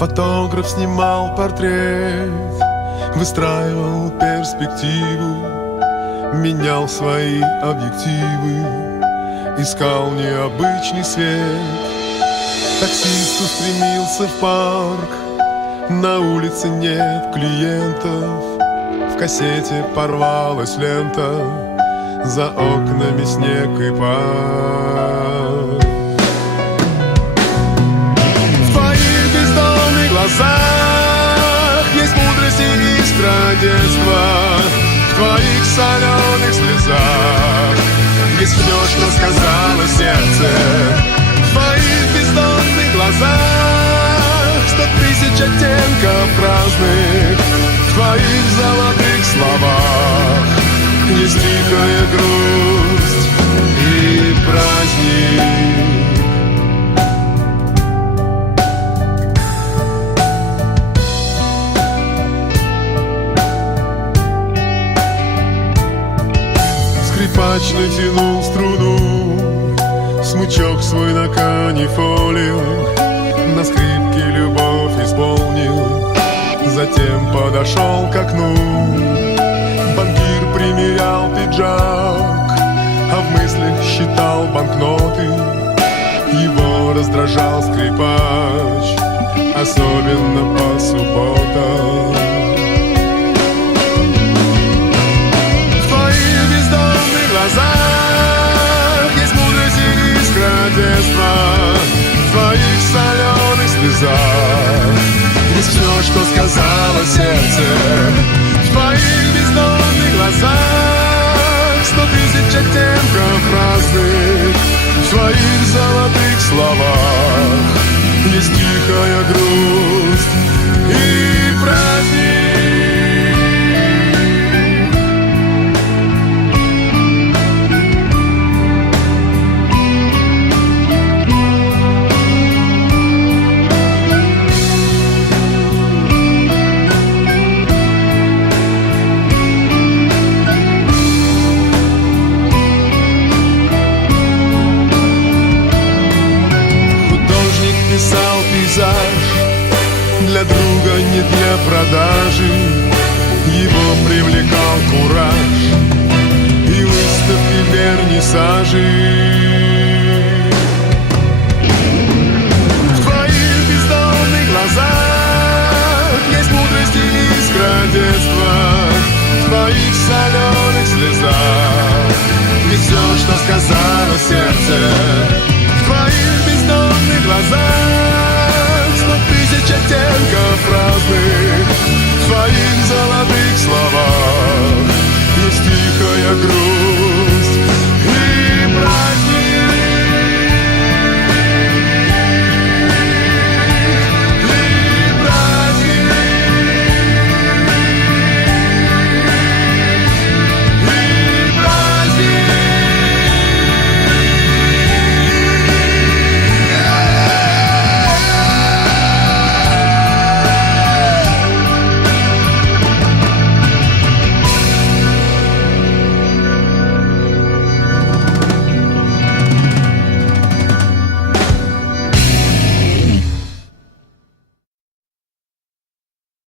Фотограф снимал портрет, выстраивал перспективу, менял свои объективы, искал необычный свет. Таксист устремился в парк, на улице нет клиентов. В кассете порвалась лента, за окнами снег и пар. В твоих бездонных глазах есть мудрость и искра детства. В твоих соленых слезах есть все, что сказала сердце. В твоих бездонных глазах 100 000 оттенков разных. В твоих золотых словах есть тихая грусть и праздник. Скрипач натянул струну, смычок свой на канифолию, на скрипке любовь исполнил, затем подошел к окну. Банкир примерял пиджак, а в мыслях считал банкноты. Его раздражал скрипач, особенно по субботам. В твоих бездонных глазах есть мудрость и искра детства. В твоих соленых слезах есть все, что сказала сердце. В твоих бездонных глазах 100 000 оттенков разных. В твоих золотых словах есть тихая грусть и праздник. Писал пейзаж для друга, не для продажи. Его привлекал кураж и выставки вернисажи. В твоих бездонных глазах есть мудрость и искра детства. В твоих соленых слезах есть все, что сказала сердце.